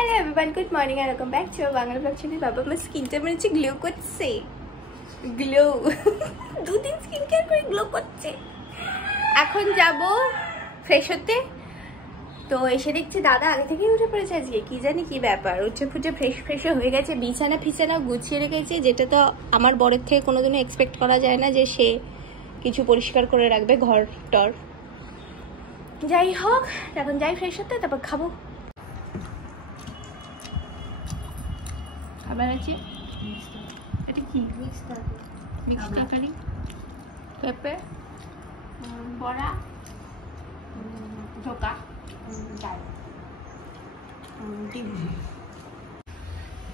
Hello everyone, good morning আর welcome back to Bangla blog channel. বাবা আমার স্কিনটা মনে হচ্ছে গ্লো করছে, গ্লো দুদিন স্কিন কেয়ার করে গ্লো করছে। এখন যাব ফ্রেশ হতে, তো এসে দেখছি দাদা আগে থেকেই উঠে পড়েছে। আজকে কি জানি কি ব্যাপার, উঠে ফুটে ফ্রেশ হয়ে গেছে, বিছানা ফিছানা গুছিয়ে রেখেছে, যেটা তো আমার বরের থেকে কোনোদিনও এক্সপেক্ট করা যায় না যে সে কিছু পরিষ্কার করে রাখবে ঘর টর। যাই হোক, এখন যাই ফ্রেশ হতে, তারপর খাবো। খাবার আছে, এটা কি মিক্স তরকারি, পেঁপে, বড়া, ঢোকা, ডাল, ডিম।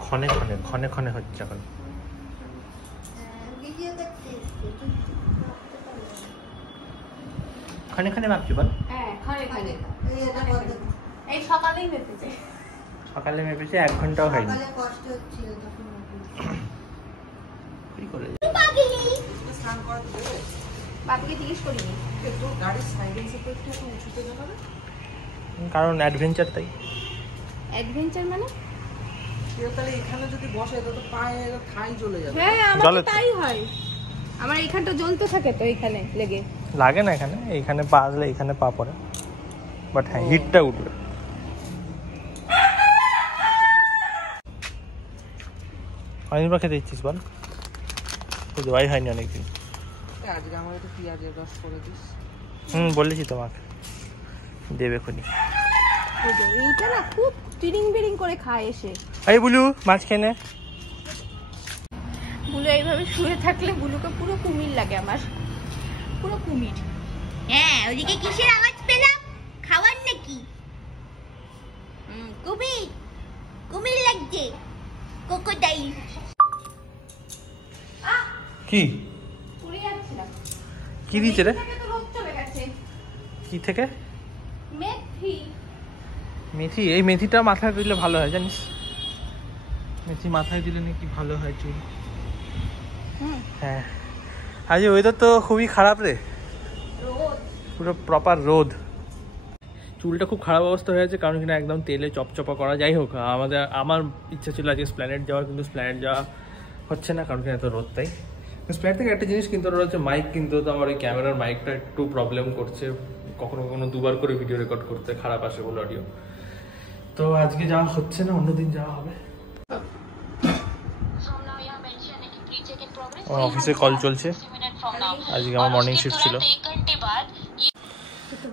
ক্ষণে ক্ষণে হচ্ছে এখন। ক্ষণে ভাবছি বল। হ্যাঁ ক্ষণে এই সকালেই মেপেছে, সকালে মেপেছে 1 ঘন্টাও হয়নি। বাপিকে জিজ্ঞেস করিনি কারণ অ্যাডভেঞ্চার, তাই। অ্যাডভেঞ্চার মানে এখানে যদি বসে তো পায়ে ঠাই জ্বলে যাবে। হ্যাঁ আমার তাই হয়, আমার এইখানটা জ্বলতে থাকে, তো এইখানে লাগে না, এইখানে পা আসলে এইখানে পা পড়ে, বাট হ্যাঁ হিটটা উঠবে। অনেকদিন পর খেতে ইচ্ছিস বল, দেওয়াই হয়নি অনেকদিন। আজকে আমার একটু পেঁয়াজের রস করে দিস। বলেছি তোমাকে দেবে খুনি। এইটা না খুব টিরিং বিরিং করে খায় এসে। এই বুলু মাছ খেয়ে নে। বুলু এইভাবে শুয়ে থাকলে বুলুকে পুরো কুমির লাগে আমার, পুরো কুমির। হ্যাঁ ওদিকে কিসের আওয়াজ পেলাম? খাওয়ার নাকি? কুমির কুমির লাগছে, কোকোডাইল। কি পুড়ে যাচ্ছিলাম। কি দিয়েছে রে? তো রোদ চলে গেছে। কি থেকে? মেথি। এই মেথিটা মাথায় দিলে ভালো হয় জানিস, মেথি মাথায় দিলে নাকি ভালো হয় চুল। হ্যাঁ আজ ওয়েদার তো খুবই খারাপ রে, পুরো প্রপার রোদ। চুলটা খুব খারাপ অবস্থা হয়ে আছে, কারণ কিনা একদম তেলে চপচপা করা। যাই হোক, আমার ইচ্ছা ছিল আজকে স্প্ল্যানেট যাওয়ার, কিন্তু স্প্ল্যানেট যাওয়া হচ্ছে না, কারণ কিনা এত রোদ। তাই স্প্ল্যানেট থেকে একটা জিনিস কিনতে হচ্ছে, মাইক কিনতে হতো। আমার ওই ক্যামেরার মাইকটা একটু প্রবলেম করছে, কখনো কখনো 2বার করে ভিডিও রেকর্ড করতে খারাপ আসে বলে অডিও। তো আজকে যাওয়া হচ্ছে না, অন্যদিন যাওয়া হবে। আমার অফিসে কল চলছে, আজকে আমার মর্নিং শিফট ছিল।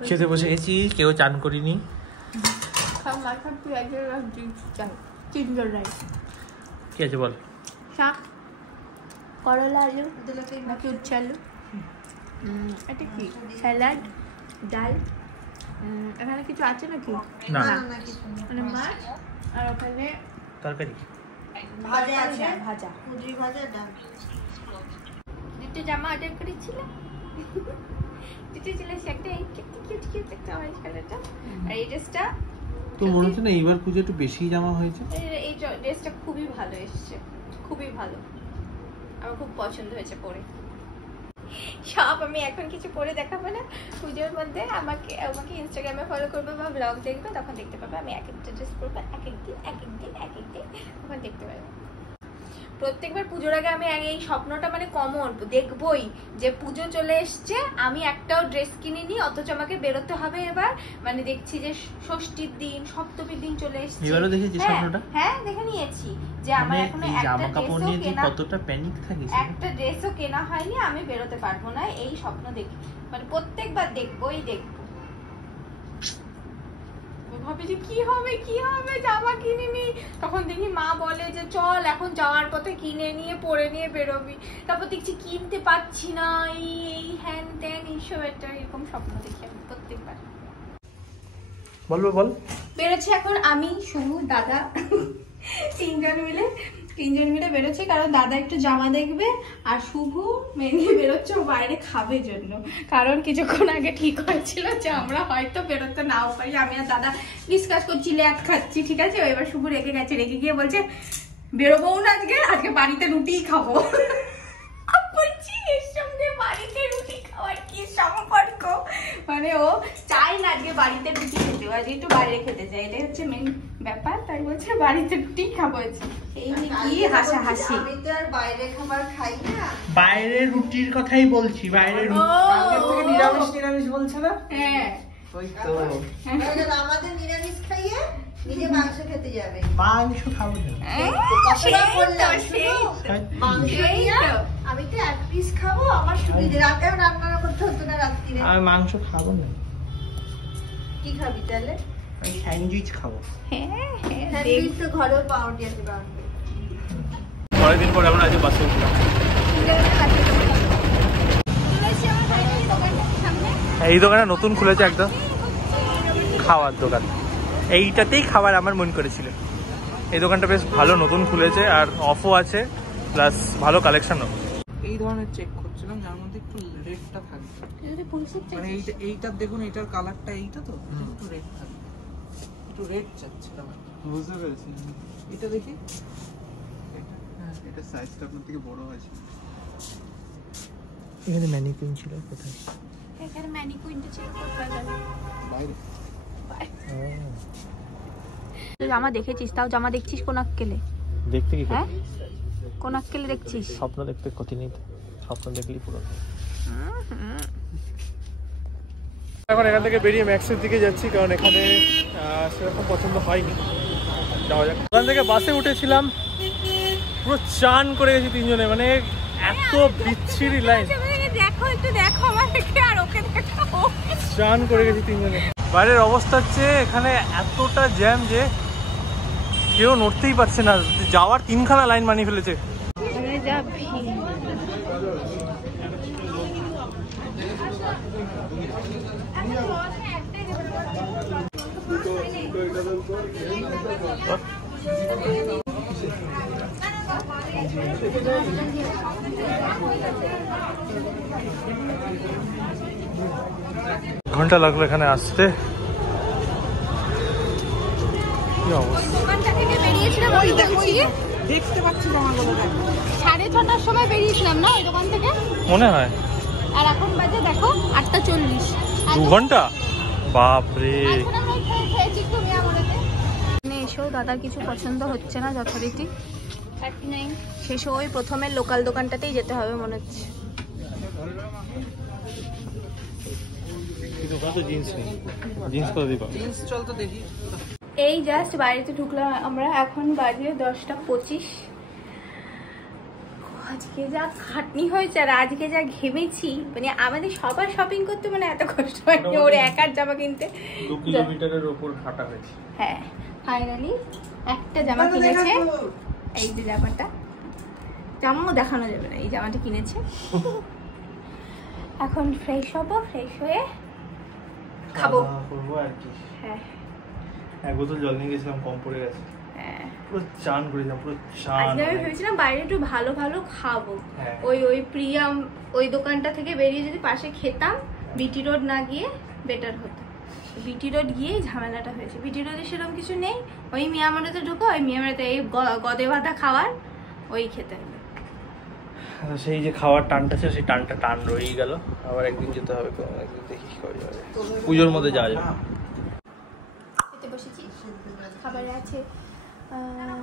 খেতে বসে গেছি, কেউ চান করিনি। কি আছে বল? শাক, করলা আলু নাকি উচ্ছে আলু, এটা কি স্যালাড, ডাল। এখানে কিছু আছে নাকি? না, মানে মাছ আর ওখানে তরকারি ভাজা আছে, ভাজা কুদরি ভাজা, ডাল। দুটো জামা অর্ডার করেছিল, দুটো ছিল একটা কিউট একটা অরেঞ্জ কালারটা, আর এই ড্রেসটা তো মনে হচ্ছে না এইবার পুজো একটু বেশি জামা হয়েছে। এই ড্রেসটা খুবই ভালো এসেছে, খুবই ভালো, আমার খুব পছন্দ হয়েছে পরে। সব আমি এখন কিছু পরে দেখাবো না পুজোর মধ্যে, আমাকে ইনস্টাগ্রামে ফলো করবে বা ব্লগ দেখবে, তখন দেখতে পাবে আমি এক একটা ড্রেস পরবো, এক একদিন তখন দেখতে পাবে। প্রত্যেকবার পুজোর আগে আমি এই স্বপ্নটা মানে কমন দেখবই, যে পুজো চলে এসছে, আমি একটাও ড্রেস কিনিনি, অথচ আমাকে বেরোতে হবে এবার। মানে দেখছি যে ষষ্ঠীর দিন, সপ্তমীর দিন চলে এসছে। এবারও দেখেছি স্বপ্নটা। হ্যাঁ দেখে নিয়েছি যে আমার এখনো একটা ড্রেসও কেনা, কতটা প্যানিক থাকিস, একটা ড্রেসও কেনা হয়নি, আমি বেরোতে পারবো না। এই স্বপ্ন দেখি, মানে প্রত্যেকবার দেখবোই দেখবো। ভাবি যে কি হবে জামা কিনিনি, তখন দেখি মা বলে যে চল এখন যাওয়ার পথে কিনে নিয়ে পরে নিয়ে বেরোবি, তারপর দেখছি কিনতে পারছি না, এই হ্যান ত্যান এইসব, একটা এরকম স্বপ্ন দেখি আমি প্রত্যেকবার। বল। বেরোচ্ছি এখন আমি, শুভু, দাদা, তিনজন মিলে বেরোচ্ছে, কারণ দাদা একটু জামা দেখবে, আর শুভ মেনলি বেরোচ্ছে বাইরে খাবে জন্য, কারণ কিছুক্ষণ আগে ঠিক হয়েছিল যে আমরা হয়তো বেরোতে নাও পারি। আমি আর দাদা ডিসকাস করছি, ল্যাদ খাচ্ছি, ঠিক আছে। এবার শুভ রেগে গেছে, রেগে গিয়ে বলছে বেরোবো না আজকে বাড়িতে রুটিই খাবো। বলছি এর সঙ্গে বাড়িতে রুটি খাওয়ার কি সম্পর্ক, মানে ও চাই না আজকে বাড়িতে রুটি খেতে, আজকে একটু বাইরে খেতে চাই, এটাই হচ্ছে ব্যাপার, তাই বলছে বাড়িতে রুটি খাবো। এই কি হাসাহাসি। আমি তো আর বাইরে খাবার খাই না। বাইরে রুটির কথাই বলছি, বাইরে আগের থেকে নিরামিষ নিরামিষ বলছে না? হ্যাঁ ওই তো আমাদের নিরামিষ খাইয়ে নিজে মাংস খেতে যাবে। মাংস খাবো না। আমি তো এক পিস খাবো, আমার সুবিধে। রাতেও রান্না করতে হতো না রাত্রিরে। আমি মাংস খাবো না। কি খাবি তাহলে? আমি স্যান্ডউইচ খাবো। স্যান্ডউইচ তো ঘরেও পাউরুটি আছে বানাবে। কয়েকদিন পর আমরা আজ বাসে উঠলাম। এই দোকানে নতুন খুলেছে একদম খাওয়ার দোকান, এইটাতেই খাবার আমার মন করেছিল। এই দোকানটা বেশ ভালো, নতুন খুলেছে আর অফও আছে, প্লাস ভালো কালেকশনও। এই ধরনের চেক করছিলাম যার মধ্যে একটু রেডটা থাকবে, মানে এইটার দেখুন, এইটার কালারটা এইটা তো একটু রেড থাকবে, একটু রেড চাচ্ছিলাম। বুঝতে পেরেছি। এটা দেখি, এটা সাইজটা আপনার থেকে বড় আছে। এখানে ম্যানিকুইন ছিল কোথায়? এখানে ম্যানিকুইনটা চেক করতে গেল বাইরে তুই জামা দেখেছিস? তাও জামা দেখছিস কোন আক্কেলে? দেখতে কি? হ্যাঁ কোন আক্কেলে দেখছিস? স্বপ্ন দেখতে ক্ষতি নেই, স্বপ্ন দেখলেই পুরো। এখন এখান থেকে বেরিয়ে ম্যাক্সের দিকে যাচ্ছি, কারণ এখানে সেরকম পছন্দ হয়নি। যাওয়া যাক। ওখান থেকে বাসে উঠেছিলাম, পুরো চান করে গেছি তিনজনে, মানে এত বিচ্ছিরি লাইন। দেখো একটু দেখো আমাকে আর ওকে দেখো, চান করে গেছি তিনজনে। বাইরের অবস্থা হচ্ছে এখানে এতটা জ্যাম যে কেউ নড়তেই পারছে না, যাওয়ার 3খানা লাইন বানিয়ে ফেলেছে। যা ভিড়। ঘন্টা লাগলো এখানে আসতে। কি অবস্থা। দোকানটা থেকে বেরিয়েছিলাম, ওই দেখতে পাচ্ছি জামাগুলো। 6:30টার সময় বেরিয়েছিলাম না ওই দোকান থেকে মনে হয়, আর এখন বাজে দেখো 8:40। 2 ঘন্টা, বাপরে। এসেও দাদার কিছু পছন্দ হচ্ছে না যথারীতি, শেষে ওই প্রথমে লোকাল দোকানটাতেই যেতে হবে মনে হচ্ছে। এই জাস্ট বাড়িতে ঢুকলাম আমরা, এখন বাজে 10:25। আজকে যা খাটনি হয়েছে আর আজকে যা ঘেমেছি, মানে আমাদের সবার শপিং করতে মানে এত কষ্ট হয়নি, ওর একার জামা কিনতে 2 কিলোমিটারের উপর হাঁটা হয়েছে। হ্যাঁ ফাইনালি একটা জামা কিনেছে, এই যে জামাটা, জামাও দেখানো যাবে না, এই জামাটা কিনেছে। এখন ফ্রেশ হবো, ফ্রেশ হয়ে খাবো আর কি। হ্যাঁ 1 বোতল জল নিয়ে গেছিলাম, কম পড়ে গেছে, হ্যাঁ। পুরো চান করেছিলাম, পুরো চান। আজকে আমি ভেবেছিলাম বাইরে একটু ভালো ভালো খাবো, হ্যাঁ। ওই প্রিয়াম ওই দোকানটা থেকে বেরিয়ে যদি পাশে খেতাম, বিটি রোড না গিয়ে বেটার হতো। বিটি রোড গিয়েই ঝামেলাটা হয়েছে। বিটি রোডে সেরকম কিছু নেই, ওই মিয়ামারাতে ঢুকো, ওই মিয়ামারাতে এই গদে ভাতা খাওয়ার ওই খেতে হবে। সেই যে খাওয়ার টানটা ছিল, সেই টান রয়েই গেল। আবার একদিন যেতে হবে, একদিন দেখি কি করা যাবে, পুজোর মধ্যে যাওয়া যাবে। খেতে বসেছি, খাবারে আছে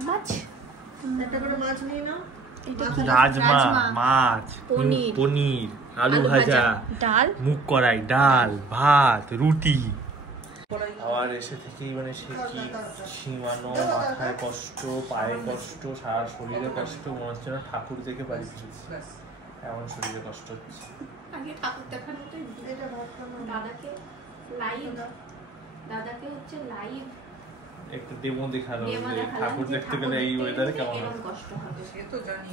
মাছ, মাছ নিয়ে নাও। রাজমা, মাছ, পনির, আলু ভাজা, ডাল, মুগ কড়াই, ডাল, ভাত, রুটি। আবার এসে থেকেই মানে সে কি সীমানো, মাথায় কষ্ট, পায়ে কষ্ট, সারা শরীরে কষ্ট, মনে হচ্ছে না ঠাকুর দেখে বাড়ি ফিরেছি, এমন শরীরে কষ্ট হচ্ছে। আগে ঠাকুর দেখানোটাই দাদাকে হচ্ছে লাইভ একটু ডেমো দেখানো, ঠাকুর দেখতে গেলে এই ওয়েদারে কেমন কষ্ট হবে। সে তো জানি।